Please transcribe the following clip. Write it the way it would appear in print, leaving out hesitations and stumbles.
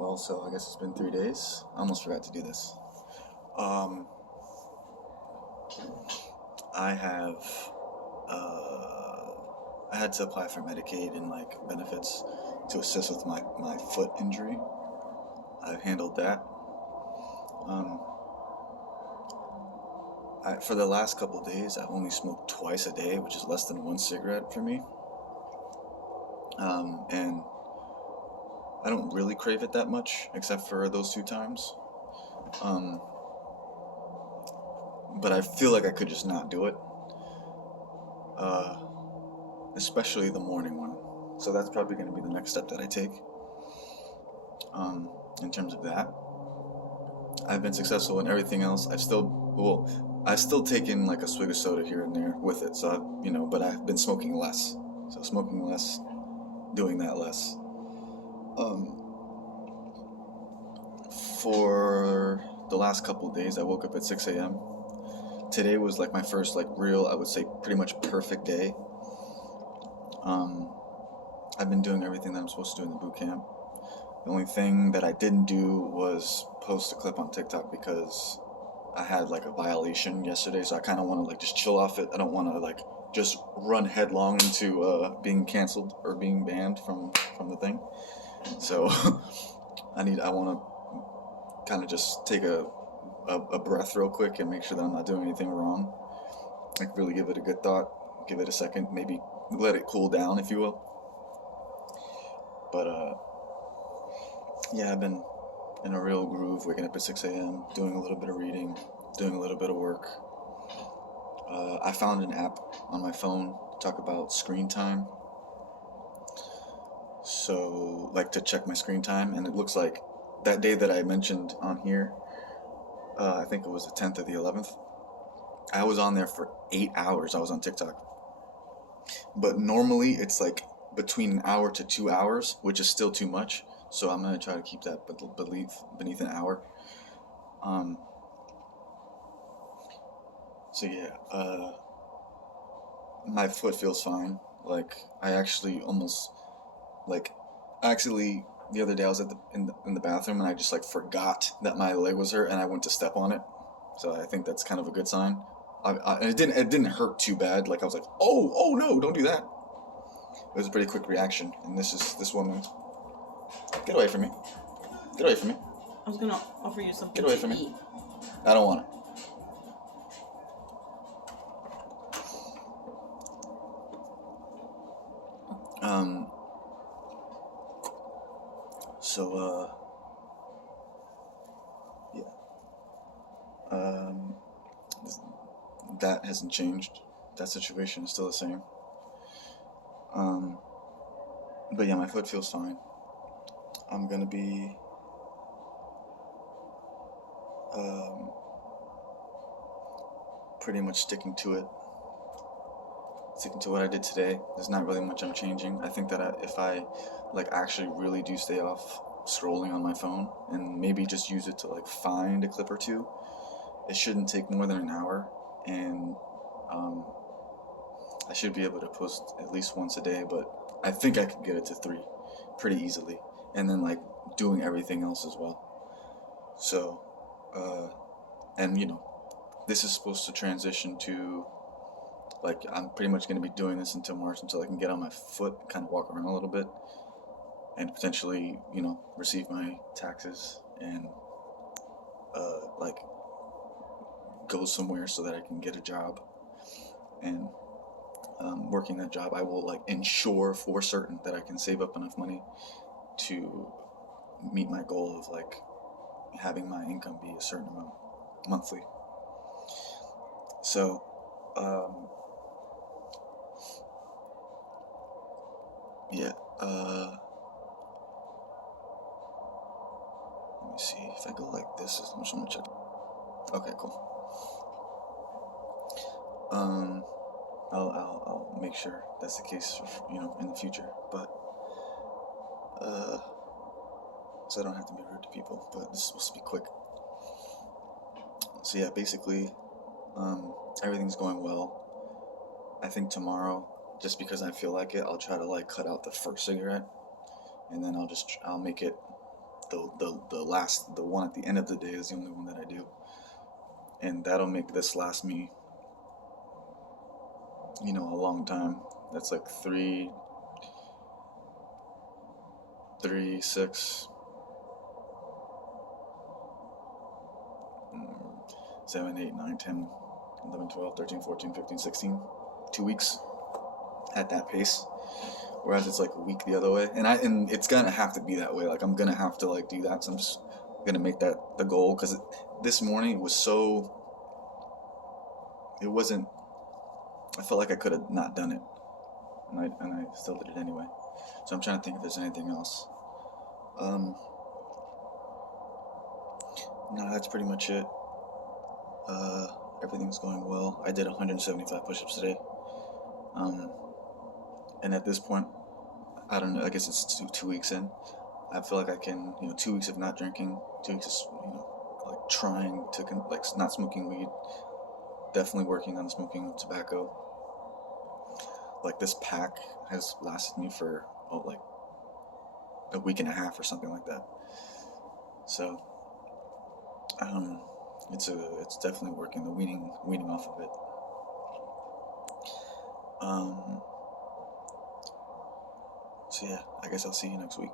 Well, so I guess it's been 3 days. I almost forgot to do this. Um, I have, uh, I had to apply for Medicaid and like benefits to assist with my foot injury. I've handled that. Um, for the last couple of days, I've only smoked twice a day, which is less than one cigarette for me. And I don't really crave it that much, except for those two times. Um, but I feel like I could just not do it. Uh, Especially the morning one. So that's probably going to be the next step that I take. Um, in terms of that, I've been successful in everything else. I've still taken like a swig of soda here and there with it. So but I've been smoking less. So smoking less, doing that less. Um, for the last couple of days, I woke up at 6 a.m. Today was like my first like real, I would say, pretty much perfect day. Um, I've been doing everything that I'm supposed to do in the boot camp. The only thing that I didn't do was post a clip on TikTok because I had like a violation yesterday, so I kind of want to like just chill off it. I don't want to like just run headlong into being canceled or being banned from the thing. So I want to kind of just take a breath real quick and make sure that I'm not doing anything wrong. Like really give it a good thought, give it a second, maybe let it cool down, if you will. But yeah, I've been in a real groove, waking up at 6 a.m., doing a little bit of reading, doing a little bit of work. I found an app on my phone to talk about screen time. So, like to check my screen time, and it looks like that day that I mentioned on here, I think it was the 10th or the 11th, I was on there for 8 hours. I was on TikTok. But normally it's like between an hour to 2 hours, which is still too much. So I'm gonna try to keep that beneath an hour. Um, so yeah, my foot feels fine. Like I actually almost like actually the other day I was in the bathroom and I just like forgot that my leg was hurt and I went to step on it. So I think that's kind of a good sign. And it didn't hurt too bad. Like I was like, oh no, don't do that. It was a pretty quick reaction, and this woman. Get away from me! Get away from me! I was gonna offer you something. Get away to from eat. me! I don't want it. Um. So yeah. Um. That hasn't changed. That situation is still the same. Um. But yeah, my foot feels fine. I'm gonna be um pretty much sticking to what I did today. There's not really much I'm changing. I think that if I like actually really do stay off scrolling on my phone and maybe just use it to like find a clip or two, it shouldn't take more than an hour, and um, I should be able to post at least once a day. But I think I could get it to 3 pretty easily, and then like doing everything else as well. So, and this is supposed to transition to like I'm pretty much going to be doing this until March until I can get on my foot, kind of walk around a little bit, and potentially receive my taxes and like go somewhere so that I can get a job. And working that job, I will like ensure for certain that I can save up enough money to meet my goal of like having my income be a certain amount monthly. So yeah, let me see if I go like this. I'm just gonna check. Okay, cool. I'll make sure that's the case, in the future. But so I don't have to be rude to people. But this is supposed to be quick. So yeah, basically, everything's going well. I think tomorrow, just because I feel like it, I'll try to like cut out the first cigarette, and then I'll make it the one at the end of the day is the only one that I do, and that'll make this last me, a long time. That's like 6, 7, 8, 9, 10, 11, 12, 13, 14, 15, 16, 2 weeks at that pace. Whereas it's like a week the other way, and it's gonna have to be that way. Like I'm gonna have to like do that. So I'm just gonna make that the goal because this morning it was so. It wasn't. I felt like I could have not done it, and I still did it anyway. So I'm trying to think if there's anything else. No, that's pretty much it. Everything's going well. I did 175 push-ups today. And at this point, I don't know. I guess it's 2 weeks in. I feel like I can, 2 weeks of not drinking, 2 weeks of, like trying to like not smoking weed. Definitely working on smoking tobacco. Like this pack has lasted me for like a week and a half or something like that. So, it's definitely working. The weaning off of it. So yeah, I guess I'll see you next week.